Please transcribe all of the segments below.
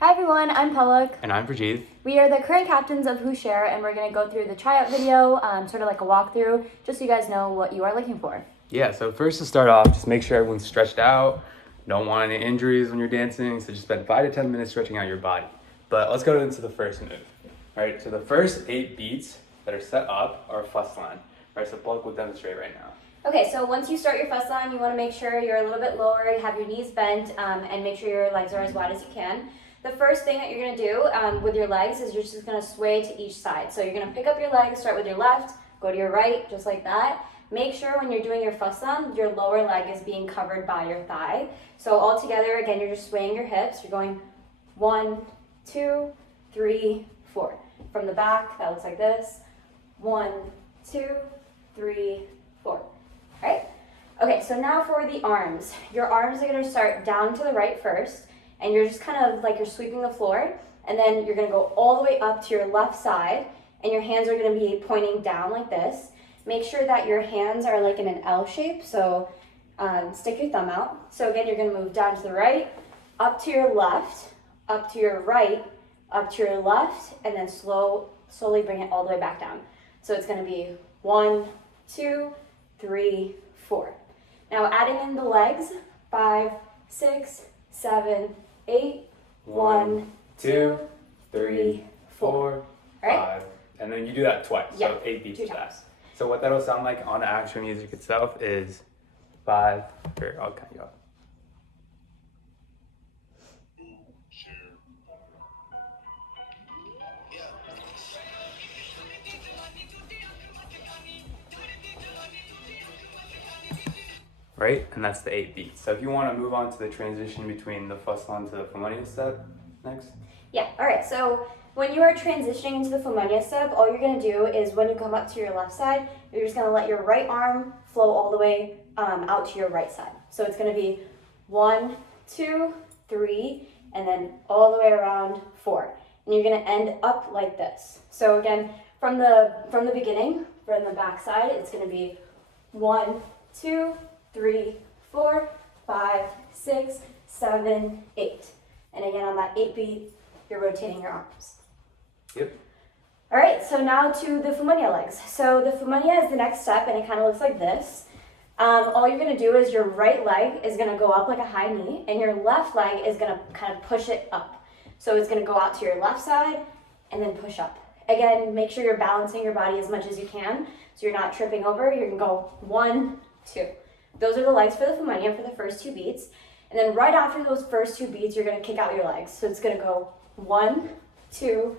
Hi everyone, I'm Palak. And I'm Prajeet. We are the current captains of HooSher, and we're going to go through the tryout video, sort of like a walkthrough, just so you guys know what you are looking for. Yeah, so first to start off, just make sure everyone's stretched out. Don't want any injuries when you're dancing, so just spend 5 to 10 minutes stretching out your body. But let's go into the first move. All right, so the first 8 beats that are set up are a fuss line. All right, so Palak will demonstrate right now. Okay, so once you start your fuss line, you want to make sure you're a little bit lower, you have your knees bent, and make sure your legs are as wide as you can. The first thing that you're going to do with your legs is you're just going to sway to each side. So you're going to pick up your legs, start with your left, go to your right, just like that. Make sure when you're doing your fuss line, your lower leg is being covered by your thigh. So all together, again, you're just swaying your hips. You're going 1, 2, 3, 4. From the back, that looks like this. 1, 2, 3, 4. Right? Okay, so now for the arms. Your arms are going to start down to the right first, and you're just kind of like you're sweeping the floor, and then you're going to go all the way up to your left side, and your hands are going to be pointing down like this. Make sure that your hands are like in an L shape, so stick your thumb out. So again, you're going to move down to the right, up to your left, up to your right, up to your left, and then slowly bring it all the way back down. So it's going to be 1, 2, 3, 4. Now adding in the legs, 5, 6, 7, 8, 1, 2, 3, 4. Right? 5. And then you do that twice, yeah, so 8 beats 2 of times. that. So what that'll sound like on the actual music itself is 5, here, I'll count you off. Right? And that's the 8 beats. So if you want to move on to the transition between the fuss line to the Flamania step next. Yeah, all right. So when you are transitioning into the Flamania step, all you're going to do is when you come up to your left side, you're just going to let your right arm flow all the way out to your right side. So it's going to be 1, 2, 3, and then all the way around 4. And you're going to end up like this. So again, from the beginning, from the back side, it's going to be 1, 2, 3, 4, 5, 6, 7, 8. And again, on that 8 beat, you're rotating your arms. Yep. All right, so now to the Flamania legs. So the Flamania is the next step, and it kind of looks like this. All you're going to do is your right leg is going to go up like a high knee, and your left leg is going to kind of push it up. So it's going to go out to your left side and then push up. Again, make sure you're balancing your body as much as you can so you're not tripping over. You're going to go 1, 2. Those are the legs for the Flamania for the first 2 beats. And then right after those first 2 beats, you're going to kick out your legs. So it's going to go 1, 2,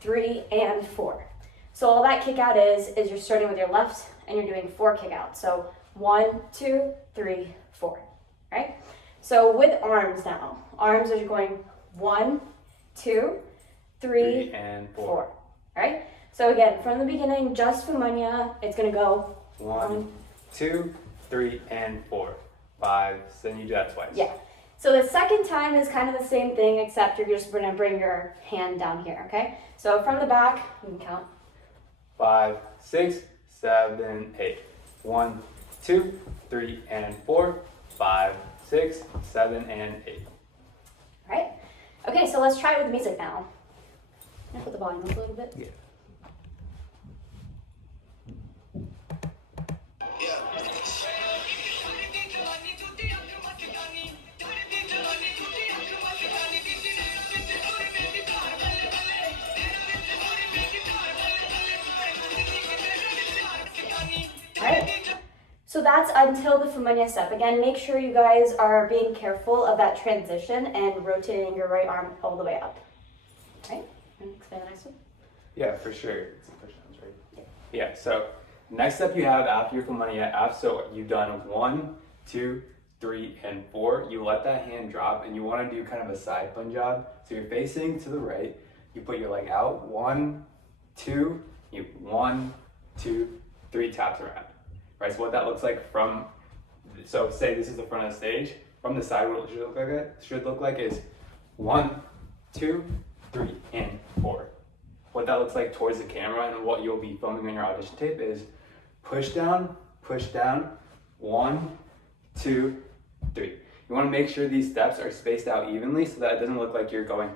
3, and 4. So all that kick out is you're starting with your left and you're doing 4 kick outs. So 1, 2, 3, 4. Right? So with arms now, arms are going 1, 2, 3, and 4. All right? So again, from the beginning, just Flamania, it's going to go 1, 2, 3, and 4. 5. So then you do that twice. Yeah. So the second time is kind of the same thing, except you're just going to bring your hand down here, okay? So from the back, you can count. 5, 6, 7, 8. 1, 2, 3, and 4. 5, 6, 7, and 8. All right. Okay, so let's try it with music now. Can I put the volume up a little bit? Yeah. Alright, so that's until the Flamania step. Again, make sure you guys are being careful of that transition and rotating your right arm all the way up. Alright, and explain the next one? Yeah, for sure. It's a push-downs, right? Yeah, so next step you have after your Flamania, so you've done 1, 2, 3, and 4. You let that hand drop and you want to do kind of a side punch job. So you're facing to the right, you put your leg out, 1, 2, 1, 2, 3 taps around. Right, so what that looks like so say this is the front of the stage, from the side what it should look like is 1, 2, 3, and 4. What that looks like towards the camera and what you'll be filming on your audition tape is push down, 1, 2, 3. You want to make sure these steps are spaced out evenly so that it doesn't look like you're going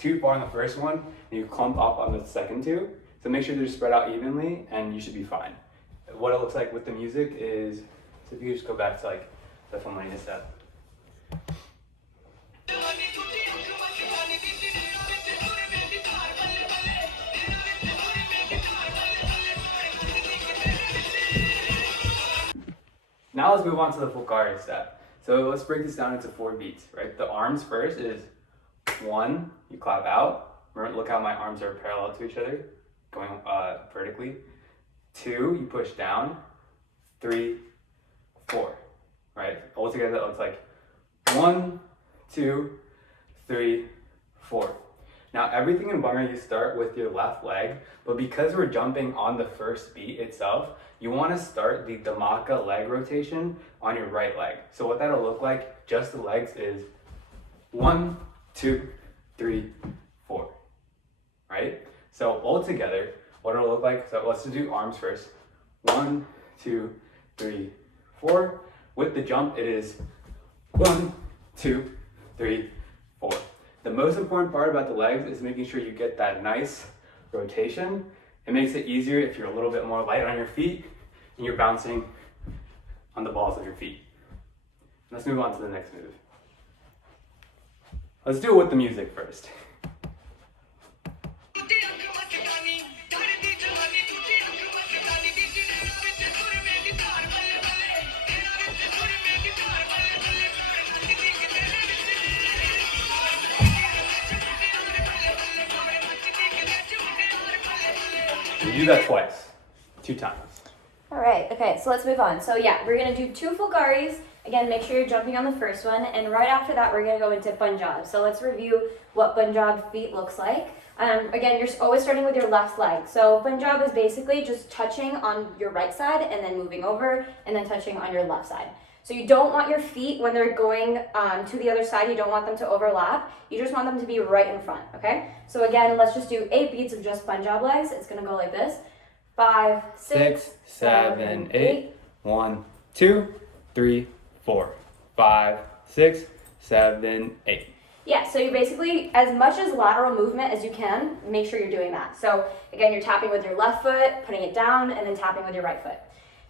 too far on the first one, and you clump up on the second two. So make sure they're spread out evenly, and you should be fine. What it looks like with the music is, so if you just go back to like the familiar step. Now let's move on to the Fulcari step. So let's break this down into 4 beats, right? The arms first is 1, you clap out. Remember, look how my arms are parallel to each other, going vertically. 2, you push down. 3, 4, right? All together that looks like 1, 2, 3, 4. Now everything in Bhangra you start with your left leg, but because we're jumping on the first beat itself, you want to start the Dhammaka leg rotation on your right leg. So what that'll look like, just the legs, is 1, 2, 3, 4, right? So all together, what it'll look like, so let's do arms first. 1, 2, 3, 4. With the jump, it is 1, 2, 3, 4. The most important part about the legs is making sure you get that nice rotation. It makes it easier if you're a little bit more light on your feet and you're bouncing on the balls of your feet. Let's move on to the next move. Let's do it with the music first. You do that twice, 2 times. All right, okay, so let's move on. So yeah, we're gonna do 2 Fulgaris. Again, make sure you're jumping on the first one, and right after that, we're gonna go into Punjab. So let's review what Punjab feet looks like. Again, you're always starting with your left leg. So Punjab is basically just touching on your right side and then moving over and then touching on your left side. So you don't want your feet, when they're going to the other side, you don't want them to overlap. You just want them to be right in front, okay? So again, let's just do 8 beats of just Punjab legs. It's gonna go like this. 5, 6, 7, 8. 1, 2, 3, 4, 5, 6, 7, 8. Yeah, so you basically, as much as lateral movement as you can, make sure you're doing that. So again, you're tapping with your left foot, putting it down, and then tapping with your right foot.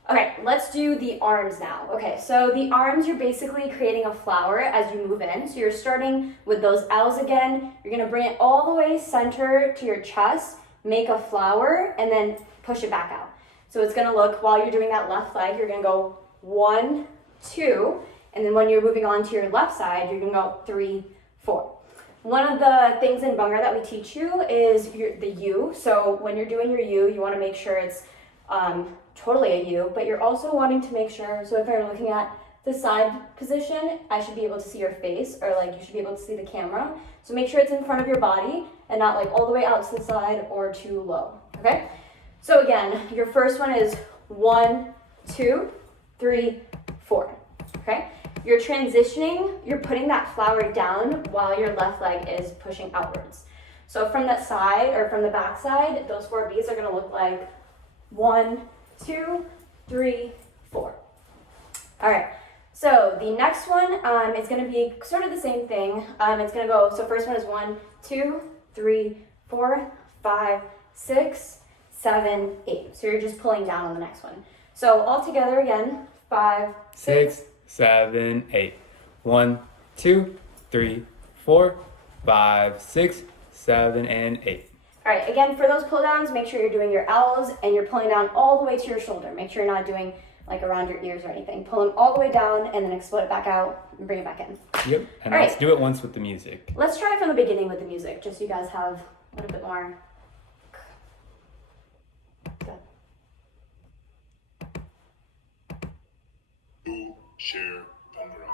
Okay, let's do the arms now. Okay, so the arms, you're basically creating a flower as you move in. So you're starting with those L's again. You're gonna bring it all the way center to your chest, make a flower, and then push it back out. So it's gonna look, while you're doing that left leg, you're gonna go 1, 2, and then when you're moving on to your left side, you're gonna go 3, 4. One of the things in Bhangra that we teach you is the U. So when you're doing your U, you wanna make sure it's totally a U, but you're also wanting to make sure, so if you're looking at the side position, I should be able to see your face, or like you should be able to see the camera. So make sure it's in front of your body and not like all the way out to the side or too low, okay? So again, your first one is 1, 2, 3, 4, okay? You're transitioning, you're putting that flower down while your left leg is pushing outwards. So from the side or from the back side, those 4 beats are gonna look like 1, 2, 3, 4. All right, so the next one is gonna be sort of the same thing. It's gonna go, so first one is 1, 2, 3, 4, 5, 6, 7, 8. So you're just pulling down on the next one. So all together again, 5, 6, 7, 8. 1, 2, 3, 4, 5, 6, 7, and 8. All right, again, for those pull downs, make sure you're doing your L's and you're pulling down all the way to your shoulder. Make sure you're not doing like around your ears or anything. Pull them all the way down and then explode it back out and bring it back in. Yep, and all let's right. do it once with the music. Let's try it from the beginning with the music, just so you guys have a little bit more. HooSher Bhangra.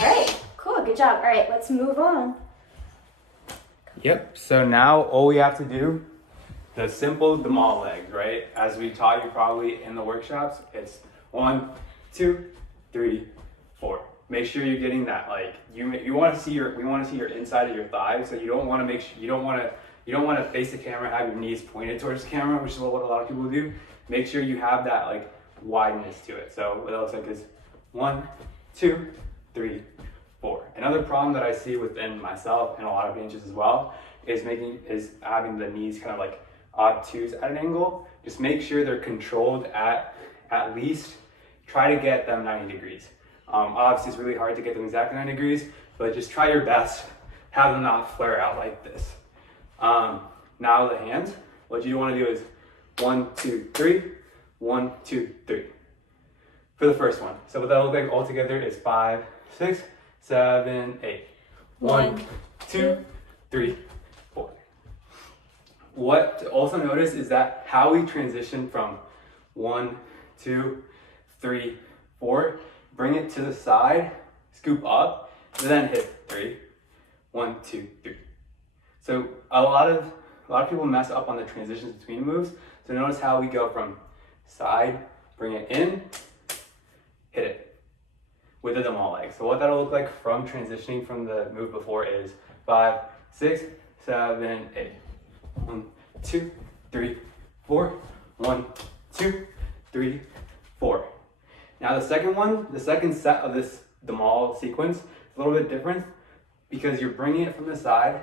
All right, cool, good job. All right, let's move on. Yep, so now all we have to do the simple Damal legs, right? As we taught you probably in the workshops, it's 1, 2, 3, 4. Make sure you're getting that. Like we want to see your inside of your thigh, so you don't want to face the camera, have your knees pointed towards the camera, which is what a lot of people do. Make sure you have that like wideness to it. So what that looks like is 1, 2, 3, 4. Another problem that I see within myself and a lot of benches as well is having the knees kind of like obtuse at an angle. Just make sure they're controlled at least try to get them 90 degrees. Obviously it's really hard to get them exactly 90 degrees, but just try your best. Have them not flare out like this. Now the hands, what you want to do is 1, 2, 3, 1, 2, 3. For the first one. So what that looks like all together is 5, 6, 7, 8. 1, 2, 3, 4. What to also notice is that how we transition from 1, 2, 3, 4, bring it to the side, scoop up, then hit 3. 1, 2, 3. So a lot of people mess up on the transitions between moves. So notice how we go from side, bring it in, hit it with the Damal leg. So what that'll look like from transitioning from the move before is 5, 6, 7, 8. 1, 2, 3, 4. 1, 2, 3, 4. Now the second set of this Damal sequence is a little bit different because you're bringing it from the side,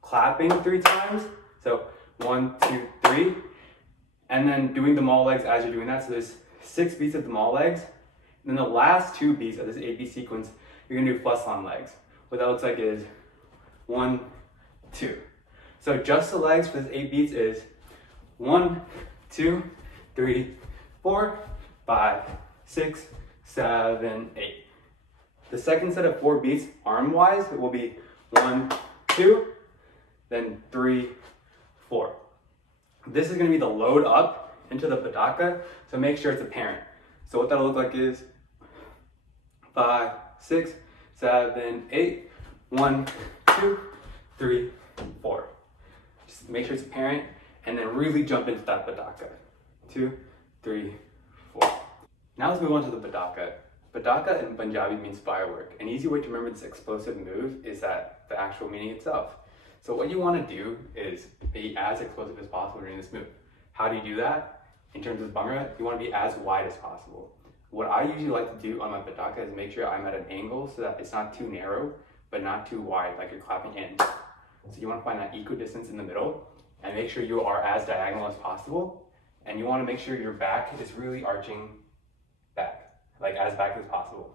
clapping 3 times. So 1, 2, 3, and then doing Damal legs as you're doing that. So there's 6 beats of Damal legs. And then the last 2 beats of this 8-beat sequence, you're gonna do Fuslan legs. What that looks like is 1, 2. So just the legs for this 8 beats is 1, 2, 3, 4, 5, 6, 7, 8. The second set of 4 beats, arm-wise, it will be 1, 2, then 3, 4. This is gonna be the load up into the Padaka, so make sure it's apparent. So what that'll look like is 5, 6, 7, 8. 1, 2, 3, 4. Just make sure it's apparent, and then really jump into that Padaka. 2, 3, 4. Now let's move on to the Padaka. Padaka in Punjabi means firework. An easy way to remember this explosive move is that the actual meaning itself. So what you want to do is be as explosive as possible during this move. How do you do that? In terms of Bhangra, you want to be as wide as possible. What I usually like to do on my Padaka is make sure I'm at an angle so that it's not too narrow, but not too wide, like you're clapping in. So you want to find that equidistance in the middle and make sure you are as diagonal as possible. And you want to make sure your back is really arching back, like as back as possible.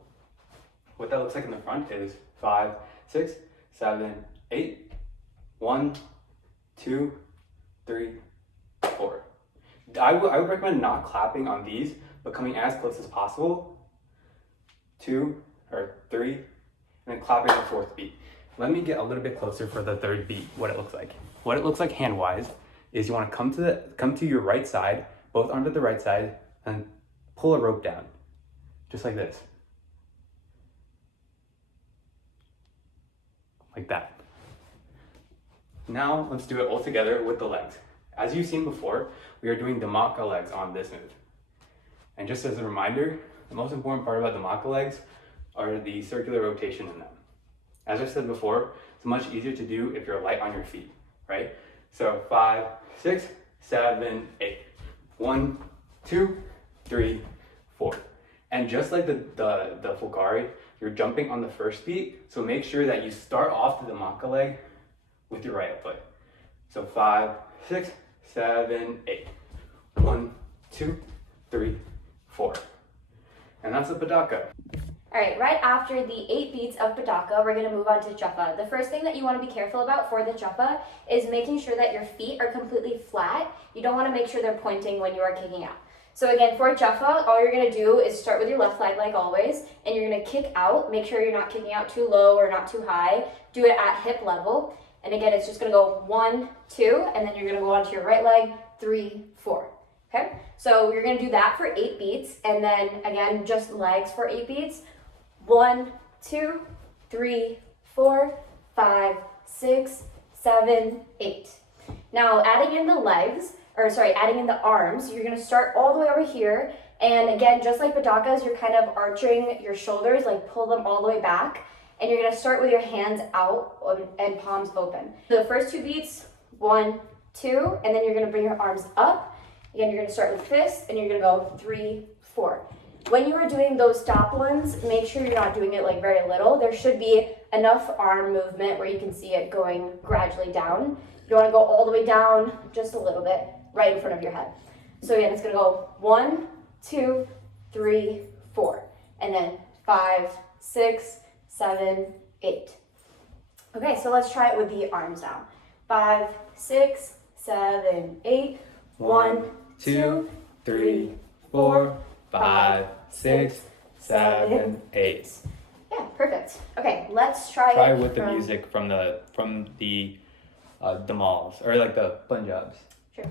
What that looks like in the front is 5, 6, 7, 8. 1, 2, 3, 4. I would recommend not clapping on these, but coming as close as possible. 2 or 3, and then clapping the 4th beat. Let me get a little bit closer for the 3rd beat, what it looks like. What it looks like hand-wise is you want to come to your right side, both arms at the right side, and pull a rope down, just like this. Like that. Now let's do it all together with the legs. As you've seen before, we are doing Dhammaka legs on this move. And just as a reminder, the most important part about Dhammaka legs are the circular rotation in them. As I said before, it's much easier to do if you're light on your feet, right? So 5, 6, 7, 8. 1, 2, 3, 4. And just like the Fulgari, you're jumping on the first beat, so make sure that you start off the Dhammaka leg with your right foot. So 5, 6, 7, 8. 1, 2, 3, 4. And that's the Padaka. All right, right after the 8 beats of Padaka, we're gonna move on to Jaffa. The first thing that you wanna be careful about for the Jaffa is making sure that your feet are completely flat. You don't wanna make sure they're pointing when you are kicking out. So again, for Jaffa, all you're gonna do is start with your left leg like always, and you're gonna kick out. Make sure you're not kicking out too low or not too high. Do it at hip level. And again, it's just gonna go 1, 2, and then you're gonna go onto your right leg, 3, 4. Okay? So you're gonna do that for 8 beats, and then again, just legs for 8 beats. 1, 2, 3, 4, 5, 6, 7, 8. Now adding in the adding in the arms, you're gonna start all the way over here. And again, just like Badakas, you're kind of arching your shoulders, like pull them all the way back. And you're gonna start with your hands out and palms open. The first 2 beats, 1, 2, and then you're gonna bring your arms up. Again, you're gonna start with fists, and you're gonna go 3, 4. When you are doing those stop ones, make sure you're not doing it like very little. There should be enough arm movement where you can see it going gradually down. You don't wanna go all the way down, just a little bit, right in front of your head. So again, it's gonna go 1, 2, 3, 4, and then 5, 6, 7, 8. Okay, so let's try it with the arms now. 5, 6, 7, 8. 1, 2, 3, 4, 5, 6, 7, 8. Yeah, perfect. Okay, let's try it with the music from the malls or like the Punjabs. Sure.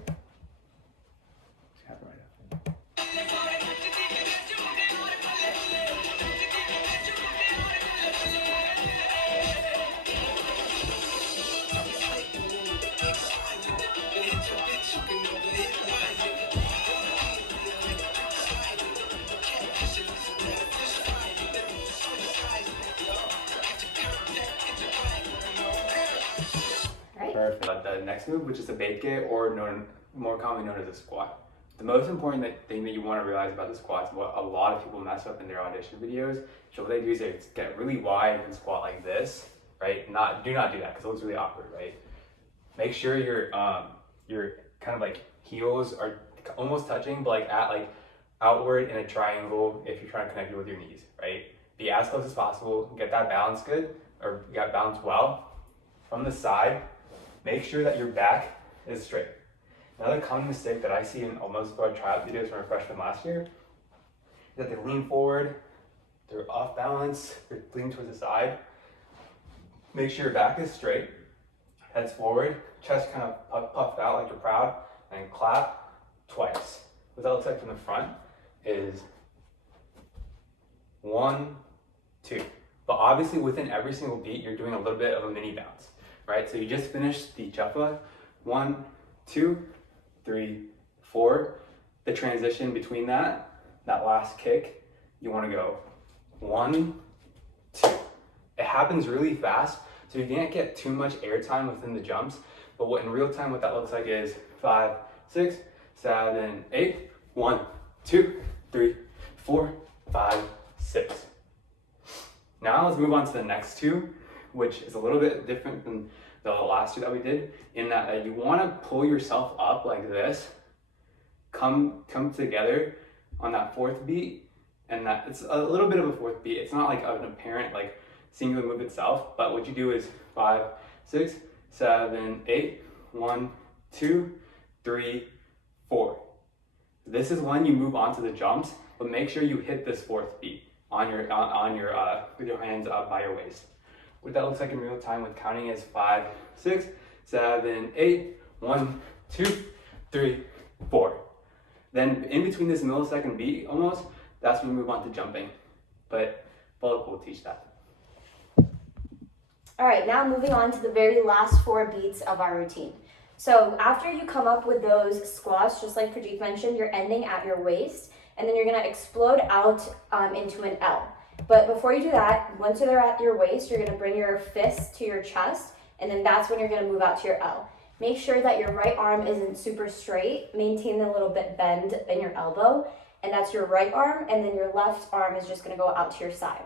Perfect. The next move, which is a beitke, or more commonly known as a squat. The most important thing that you want to realize about the squats, what a lot of people mess up in their audition videos, so what they do is they get really wide and squat like this, right? Do not do that because it looks really awkward, right? Make sure your kind of like heels are almost touching, but like outward in a triangle if you're trying to connect it with your knees, right? Be as close as possible, get that balance good, or get balance well. From the side, make sure that your back is straight. Another common mistake that I see in almost of our tryout videos from our freshman last year is that they lean forward, they're off balance, they're leaning towards the side. Make sure your back is straight, head's forward, chest kind of puffed out like you're proud, and clap twice. What that looks like from the front is 1, 2. But obviously within every single beat, you're doing a little bit of a mini bounce, right? So you just finished the chaffa, 1, 2, 3, 4. The transition between that last kick, you want to go 1, 2. It happens really fast, so you can't get too much air time within the jumps. But in real time, what that looks like is 5, 6, 7, 8. 1, 2, 3, 4, 5, 6. Now let's move on to the next 2, which is a little bit different than the last 2 that we did, in that you want to pull yourself up like this, come together on that 4th beat, and that it's a little bit of a 4th beat. It's not like an apparent like singular move itself, but what you do is 5, 6, 7, 8. 1, 2, 3, 4. This is when you move on to the jumps, but make sure you hit this 4th beat on your with your hands up by your waist. What that looks like in real time with counting is 5, 6, 7, 8. 1, 2, 3, 4. Then in between this millisecond beat, almost, that's when we move on to jumping. But Bullock will teach that. All right, now moving on to the very last 4 beats of our routine. So after you come up with those squats, just like Prajeet mentioned, you're ending at your waist, and then you're gonna explode out into an L. But before you do that, once they're at your waist, you're gonna bring your fists to your chest, and then that's when you're gonna move out to your L. Make sure that your right arm isn't super straight. Maintain a little bit bend in your elbow, and that's your right arm, and then your left arm is just gonna go out to your side.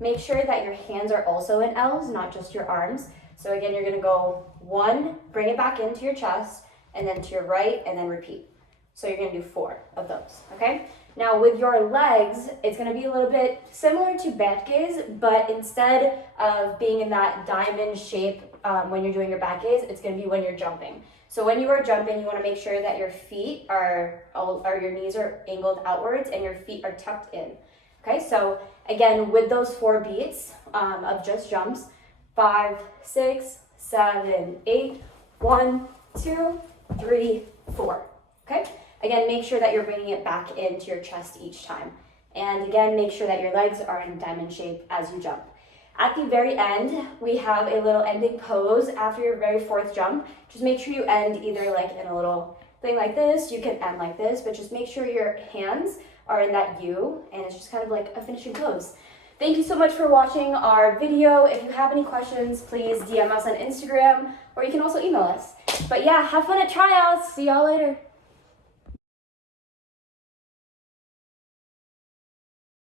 Make sure that your hands are also in L's, not just your arms. So again, you're gonna go 1, bring it back into your chest, and then to your right, and then repeat. So you're gonna do 4 of those, okay? Now with your legs, it's gonna be a little bit similar to back gaze, but instead of being in that diamond shape when you're doing your back gaze, it's gonna be when you're jumping. So when you are jumping, you wanna make sure that your feet your knees are angled outwards and your feet are tucked in. Okay, so again, with those 4 beats of just jumps, 5, 6, 7, 8, 1, 2, 3, 4. Okay, again, make sure that you're bringing it back into your chest each time. And again, make sure that your legs are in diamond shape as you jump. At the very end, we have a little ending pose after your very fourth jump. Just make sure you end either like in a little thing like this, you can end like this, but just make sure your hands are in that U, and it's just kind of like a finishing pose. Thank you so much for watching our video. If you have any questions, please DM us on Instagram, or you can also email us. But yeah, have fun at tryouts. See y'all later.